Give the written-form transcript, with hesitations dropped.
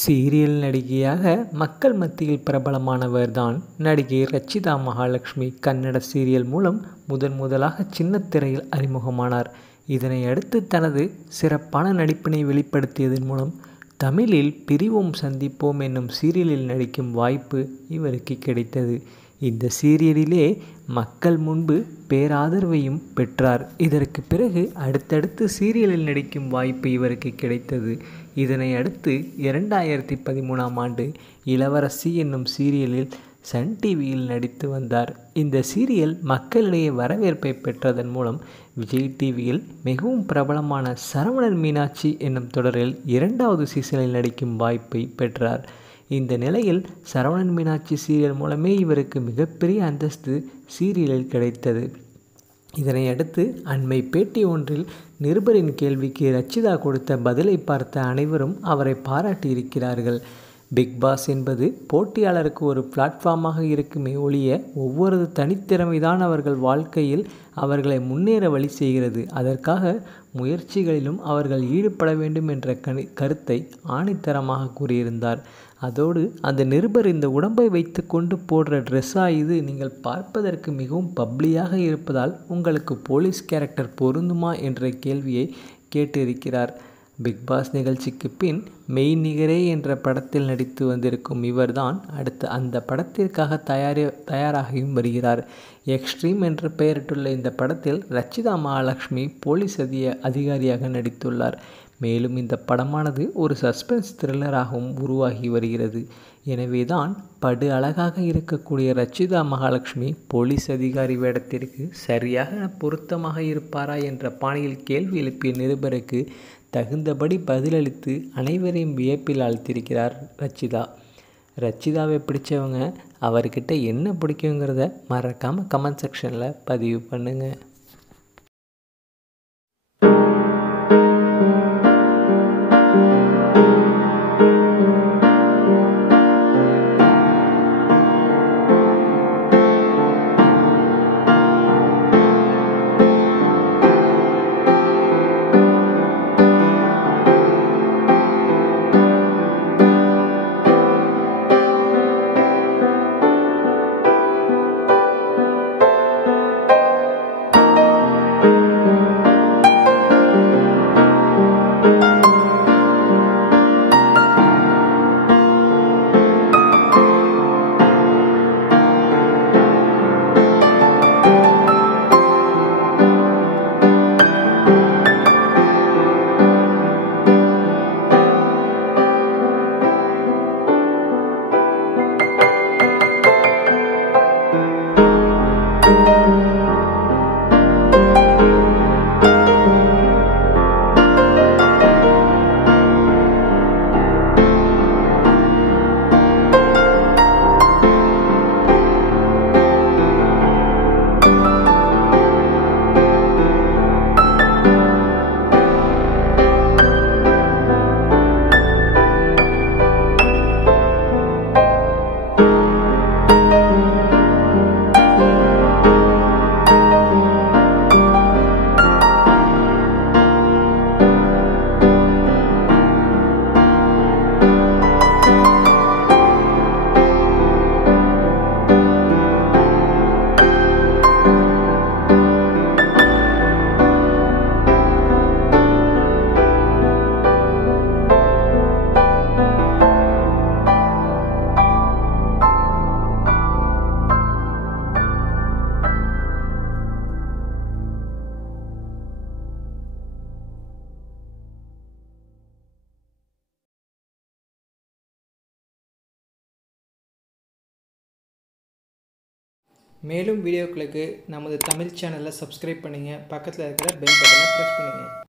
Serial நடிகையாக மக்கள் மத்தியில் பிரபலமானவர் தான் நடிகை ரச்சிதா மகாலட்சுமி. கன்னட சீரியல் மூலம் முதலாக சின்னத்திரையில் அறிமுகமானார். இதனை அடுத்து தனது சிறப்பான நடிப்பினை வெளிப்படுத்தியதன் மூலம் தமிழில் பிரிவோம் சந்திப்போம் என்னும் சீரியலில் நடிக்கும் வாய்ப்பு இவருக்கு கிடைத்தது. இந்த சீரியலிலே மக்கள் முன்பு பேராதரவையும் பெற்றார். இதற்கு பிறகு அடுத்தடுத்து சீரியலில் நடிக்கும் வாய்ப்பு இவருக்கு கிடைத்தது. இதனை அடுத்து 2013ஆம் ஆண்டு இளவரசி என்னும் சீரியலில் சன் டிவியில் நடித்து வந்தார். இந்த சீரியல் மக்களிடையே வரவேற்பை பெற்றதன் மூலம் விஜய் டிவியில் மிகவும் பிரபலமான சரவணன் மீனாட்சி என்னும் தொடரில் 2வது சீசனில் நடிக்கும் வாய்ப்பை பெற்றார். இந்த நிலையில் சரவணன் மீனாட்சி சீரியல் மூலமே இவருக்கு மிகப்பெரிய அந்தஸ்து சீரியலில் கிடைத்தது. இதனை அடுத்து அண்மை பேட்டி ஒன்றில் நிருபரின் கேள்விக்கு ரச்சிதா கொடுத்த பதிலை பார்த்த அனைவரும் அவரை பாராட்டியிருக்கிறார்கள். பிக் பாஸ் என்பது போட்டியாளருக்கு ஒரு பிளாட்ஃபார்மாக இருக்குமே ஒழிய ஒவ்வொரு தனித்திறமைதான் அவர்கள் வாழ்க்கையில் அவர்களை முன்னேற வழி செய்கிறது. அதற்காக முயற்சிகளிலும் அவர்கள் ஈடுபட வேண்டும் என்ற கருத்தை ஆணித்தரமாக கூறியிருந்தார். அதோடு அந்த நிருபர் இந்த உடம்பை வைத்து கொண்டு போடுற ட்ரெஸ்ஸா இது, நீங்கள் பார்ப்பதற்கு மிகவும் பப்ளியாக இருப்பதால் உங்களுக்கு போலீஸ் கேரக்டர் பொருந்துமா என்ற கேள்வியை கேட்டிருக்கிறார். பிக் பாஸ் நிகழ்ச்சிக்கு பின் மெய்நிகரே என்ற படத்தில் நடித்து வந்திருக்கும் இவர்தான் அடுத்து அந்த படத்திற்காக தயாராகியும் வருகிறார். எக்ஸ்ட்ரீம் என்ற பெயரிட்டுள்ள இந்த படத்தில் ரச்சிதா மகாலட்சுமி போலீஸ் அதிகாரியாக நடித்துள்ளார். மேலும் இந்த படமானது ஒரு சஸ்பென்ஸ் த்ரில்லராகவும் உருவாகி வருகிறது. எனவேதான் படு அழகாக இருக்கக்கூடிய ரச்சிதா மகாலட்சுமி போலீஸ் அதிகாரி வேடத்திற்கு சரியாக பொருத்தமாக இருப்பாரா என்ற பாணியில் கேள்வி எழுப்பிய நிருபருக்கு தகுந்தபடி பதிலளித்து அனைவரையும் வியப்பில் ஆழ்த்தியிருக்கிறார் ரச்சிதா. ரச்சிதாவை பிடிச்சவங்க அவர்கிட்ட என்ன பிடிக்குங்கிறத மறக்காமல் கமெண்ட் செக்ஷனில் பதிவு பண்ணுங்கள். மேலும் வீடியோக்களுக்கு நமது தமிழ் சேனலை சப்ஸ்கிரைப் பண்ணுங்கள். பக்கத்தில் இருக்கிற பெல் பட்டனை ப்ரெஸ் பண்ணுங்கள்.